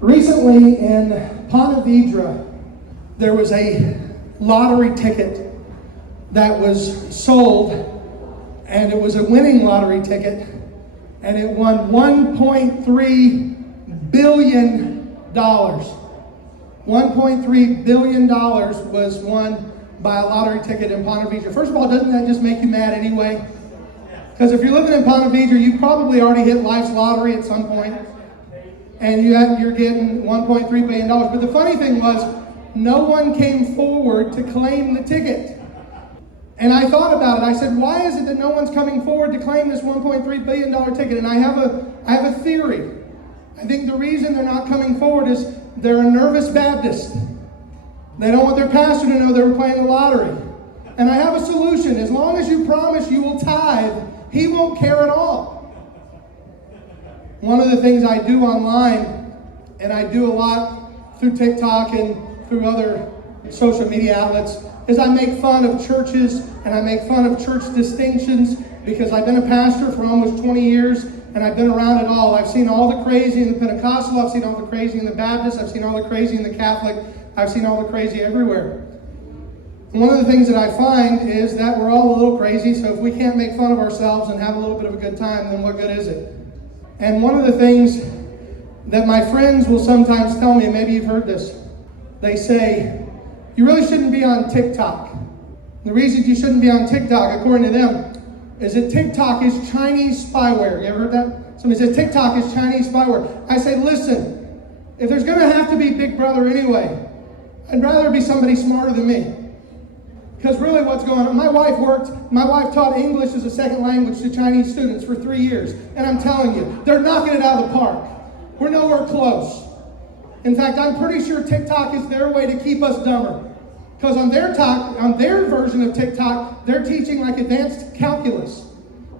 Recently in Ponte Vedra, there was a lottery ticket that was sold, and it was a winning lottery ticket, and it won $1.3 billion. $1.3 billion was won by a lottery ticket in Ponte Vedra. First of all, doesn't that just make you mad anyway? Because if you're living in Ponte Vedra, you've probably already hit life's lottery at some point, and you're getting $1.3 billion. But the funny thing was, no one came forward to claim the ticket. And I thought about it. I said, why is it that no one's coming forward to claim this $1.3 billion ticket? And I have a theory. I think the reason they're not coming forward is they're a nervous Baptist. They don't want their pastor to know they were playing the lottery. And I have a solution. As long as you promise you will tithe, he won't care at all. One of the things I do online, and I do a lot through TikTok and through other social media outlets, is I make fun of churches and I make fun of church distinctions, because I've been a pastor for almost 20 years and I've been around it all. I've seen all the crazy in the Pentecostal, I've seen all the crazy in the Baptist, I've seen all the crazy in the Catholic, I've seen all the crazy everywhere. And one of the things that I find is that we're all a little crazy, so if we can't make fun of ourselves and have a little bit of a good time, then what good is it? And one of the things that my friends will sometimes tell me, and maybe you've heard this, they say, you really shouldn't be on TikTok. The reason you shouldn't be on TikTok, according to them, is that TikTok is Chinese spyware. You ever heard that? Somebody said TikTok is Chinese spyware. I say, listen, if there's going to have to be Big Brother anyway, I'd rather be somebody smarter than me. Because really what's going on, my wife taught English as a second language to Chinese students for 3 years. And I'm telling you, they're knocking it out of the park. We're nowhere close. In fact, I'm pretty sure TikTok is their way to keep us dumber. Because on their version of TikTok, they're teaching like advanced calculus.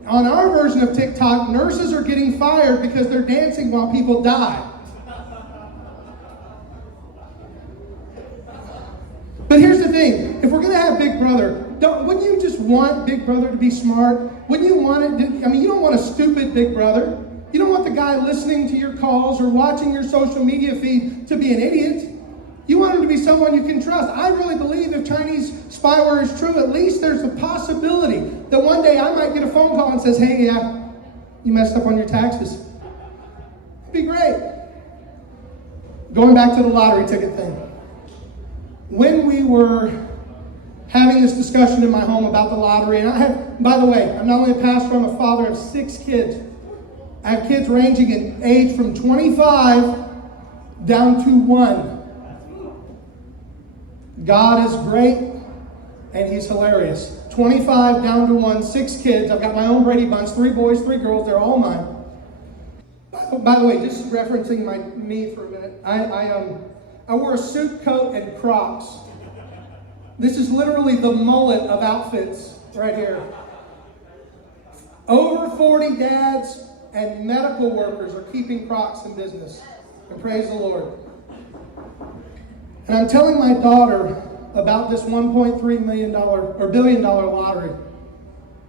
On our version of TikTok, nurses are getting fired because they're dancing while people die. But here's the thing, if we're going to have Big Brother, wouldn't you just want Big Brother to be smart? Wouldn't you want it to, you don't want a stupid Big Brother. You don't want the guy listening to your calls or watching your social media feed to be an idiot. You want him to be someone you can trust. I really believe if Chinese spyware is true, at least there's a possibility that one day I might get a phone call and says, hey, yeah, you messed up on your taxes. It'd be great. Going back to the lottery ticket thing. When we were having this discussion in my home about the lottery, and by the way, I'm not only a pastor, I'm a father of 6 kids. I have kids ranging in age from 25 down to 1. God is great, and he's hilarious. 25 down to 1, 6 kids. I've got my own Brady Bunch, 3 boys, 3 girls. They're all mine. By the way, just referencing me for a minute, I wore a suit coat and Crocs. This is literally the mullet of outfits right here. Over 40 dads and medical workers are keeping Crocs in business. And praise the Lord. And I'm telling my daughter about this $1.3 million or billion dollar lottery.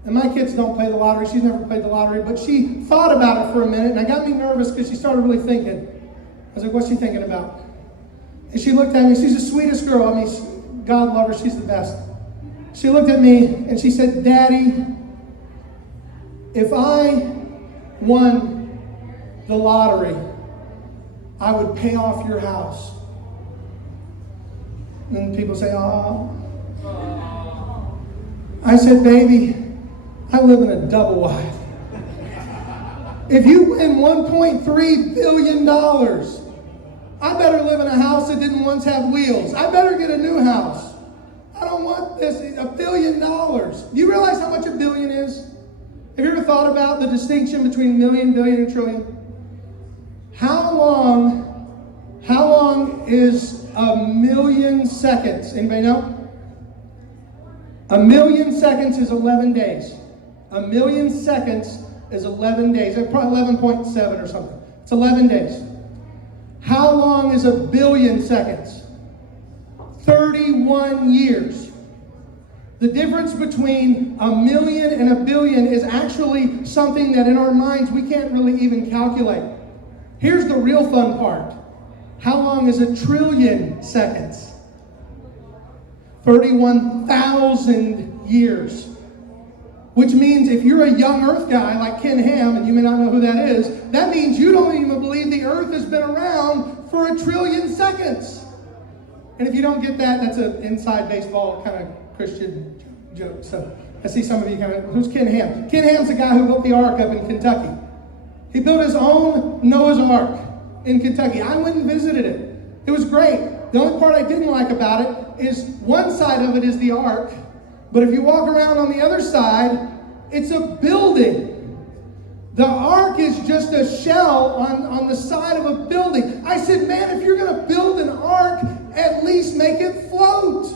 And my kids don't play the lottery. She's never played the lottery. But she thought about it for a minute, and I got me nervous because she started really thinking. I was like, what's she thinking about? And she looked at me. She's the sweetest girl. God love her. She's the best. She looked at me and she said, Daddy, if I won the lottery, I would pay off your house. And people say, oh. I said, baby, I live in a double wide. If you win $1.3 billion, I better live in a house that didn't once have wheels. I better get a new house. I don't want this, $1 billion. Do you realize how much a billion is? Have you ever thought about the distinction between million, billion, and trillion? How long is a million seconds? Anybody know? A million seconds is 11 days. A million seconds is 11 days. Probably 11.7 or something. It's 11 days. How long is a billion seconds? 31 years. The difference between a million and a billion is actually something that in our minds we can't really even calculate. Here's the real fun part. How long is a trillion seconds? 31,000 years. Which means if you're a young earth guy like Ken Ham, and you may not know who that is, that means you don't even believe the earth has been around for a trillion seconds. And if you don't get that, that's an inside baseball kind of Christian joke. So I see some of you kind of, who's Ken Ham? Ken Ham's the guy who built the ark up in Kentucky. He built his own Noah's Ark in Kentucky. I went and visited it. It was great. The only part I didn't like about it is one side of it is the ark, but if you walk around on the other side, it's a building. The ark is just a shell on the side of a building. I said, man, if you're going to build an ark, at least make it float.